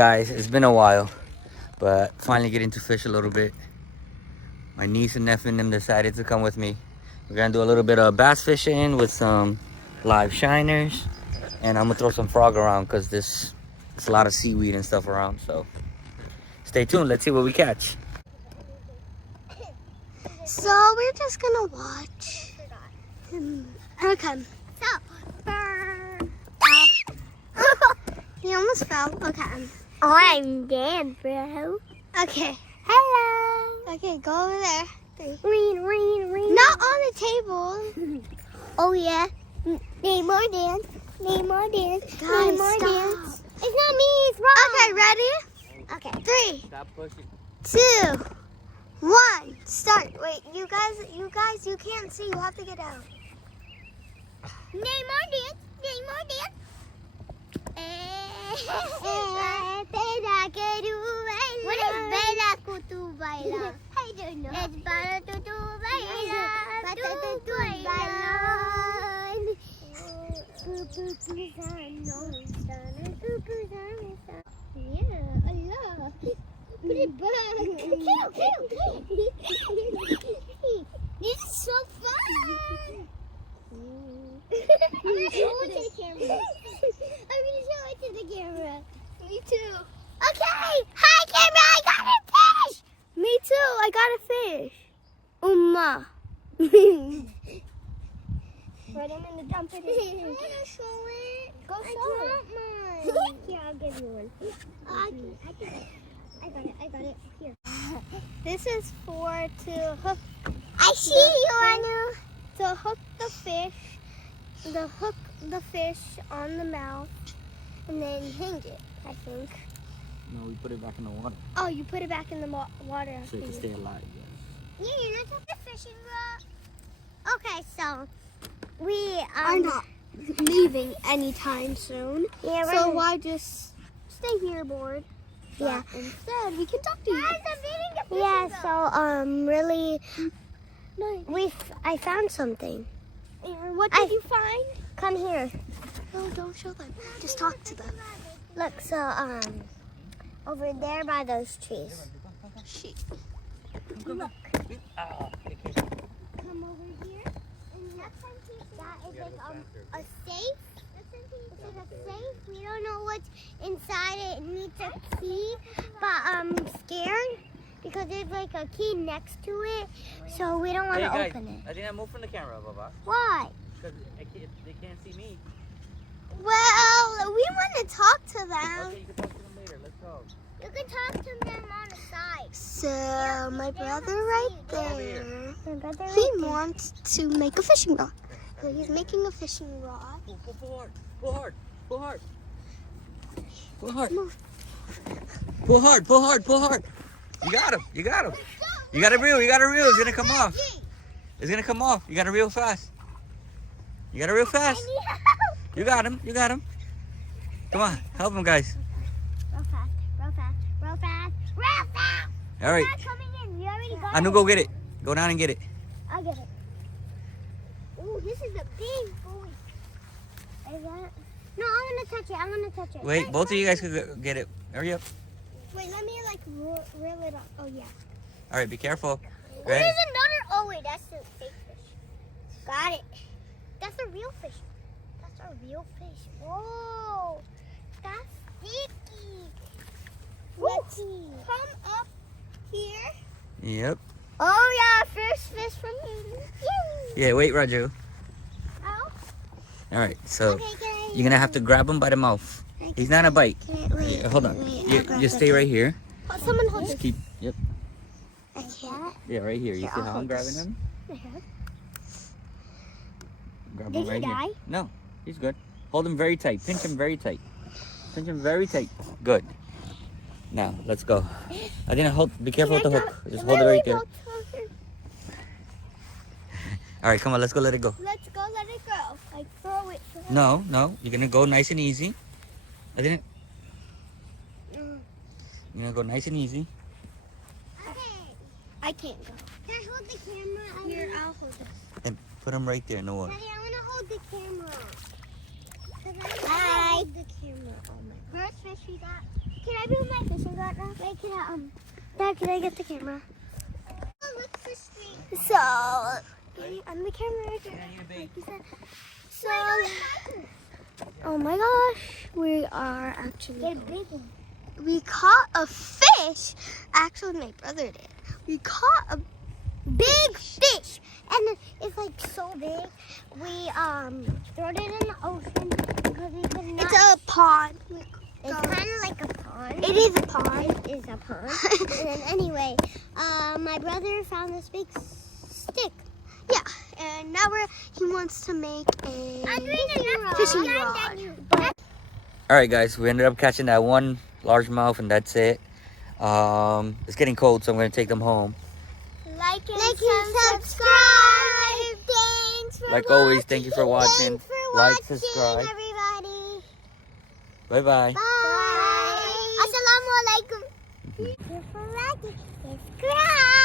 Guys, it's been a while, but finally getting to fish a little bit. My niece and nephew and them decided to come with me. We're gonna do a little bit of bass fishing with some live shiners, and I'm gonna throw some frog around because there's a lot of seaweed and stuff around. So stay tuned. Let's see what we catch. So we're just gonna watch. Okay. So, he almost fell. Okay. Oh, I'm dead, bro. Okay. Hello. Okay, go over there. Ring. Not on the table. Oh, yeah. Need more dance. Need more dance. Guys, Need more stop. dance. It's not me, it's wrong. Okay, ready? Okay. 3, Stop pushing. 2, 1. Start. Wait, you guys, you can't see. You have to get out. Need more dance. Need more dance. What is Bella Kutu Baila? I don't know. It's para tutu baila. Tutu baila. Yeah, Allah. Put it back. Okay. This is so fun. I'm gonna show it to the camera. I'm gonna show it to the camera. Me too. Okay. Hi, camera. I got a fish. Me too. I got a fish. Umma. Put him in the dump. I want to show it. Go I show want mine. Here, I'll give you one. I got it. Here. This is to hook. I see you, Anu. To hook the fish. Hook the fish on the mouth, and then hang it. I think. No, we put it back in the water Oh, you put it back in the water. so it can stay alive. Yes. Yeah, you're not talking the fishing rod. Okay, so we Are not leaving anytime soon. Yeah, we're So gonna- why just stay here bored? Yeah. Instead, we can talk to you. Guys, I'm eating a fishing Yeah. rod. So really, Nice. I found something. And what did you find? Come here. No, don't show them. Just talk to them. Look, so over there by those trees. Look. Come over here. And that is like a safe. It's like a safe. We don't know what's inside it. It needs a key, but I'm scared because there's like a key next to it, so we don't want to open it. I didn't move from the camera, Baba, Why? because they can't see me. Well, we want to talk to them. Okay, you can talk to them later. Let's go. You can talk to them on the side. So my brother right there, My brother he wants to make a fishing rod. So he's making a fishing rod. Pull hard. Pull hard. Pull hard. Pull hard. Move. Pull hard. Pull hard. Pull hard. You got him. You got him. You got to reel. You got to reel. It's gonna come off. It's gonna come off. You got to reel fast. You got to reel fast. You got him. You got him. Come on. Help him, guys. Real fast. Real fast. Real fast. Real fast. All right. Not coming in. We already got Anu, it. go get it. Go down and get it. I'll get it. Ooh, this is a big boy. Is that? No, I'm gonna touch it. I'm gonna touch it. Wait, both of you guys could go get it. Hurry up. Wait, let me like reel it up. Oh yeah. All right, be careful. Oh, Ready? there's another. Oh wait, that's the fake fish. Got it. That's a real fish. That's a real fish. Whoa, that's sticky. Let's Sticky. come up here. Yep. Oh yeah, first fish from here. Yeah, wait, Raju. Oh. All right, so Okay, can I? you're gonna have to grab him by the mouth. He's not a bite. Wait, Yeah, hold on. wait, You I'll grab just the stay right here. Someone hold Just this. keep. Yep. I can't. Yeah, right here. You Here, see I'll how I'm hold grabbing this. him? Grab Did him he right die? here. No, he's good. Hold him very tight. Pinch him very tight. Pinch him very tight. Good. Now let's go. I didn't hold. Be careful with the hook. Just hold it right there. All right, come on. Let's go. Let it go. Let's go. Let it go. Like throw it. No, no. You're gonna go nice and easy. I didn't. You're gonna go nice and easy. Okay. I can't go. Can I hold the camera? Here, I'll hold it. And put him right there in the water. Daddy, I want to hold the camera. 'Cause I Hi. hold the camera. Oh my. First fish we got. Can I bring my fishing rod now? Wait, Dad, can I get the camera? Oh, look the street. So, on the camera, like you said. So, oh my gosh, we are actually. Get a big one. We caught a fish. Actually, my brother did. We caught a big fish, and it's like so big. We threw it in the ocean because we could not. It's a pond. It's kind of like a pond. It is a pond. It is a pond. And then anyway, my brother found this big stick. Yeah, and now he wants to make a fishing rod. All right, guys, we ended up catching that one largemouth, and that's it. It's getting cold, so I'm gonna take them home. Like and subscribe. Thanks for Like always, thank you for watching. Thanks for Like, watching, subscribe. everybody. Bye-bye. Bye. Assalamu alaikum. Thank you for watching. Subscribe.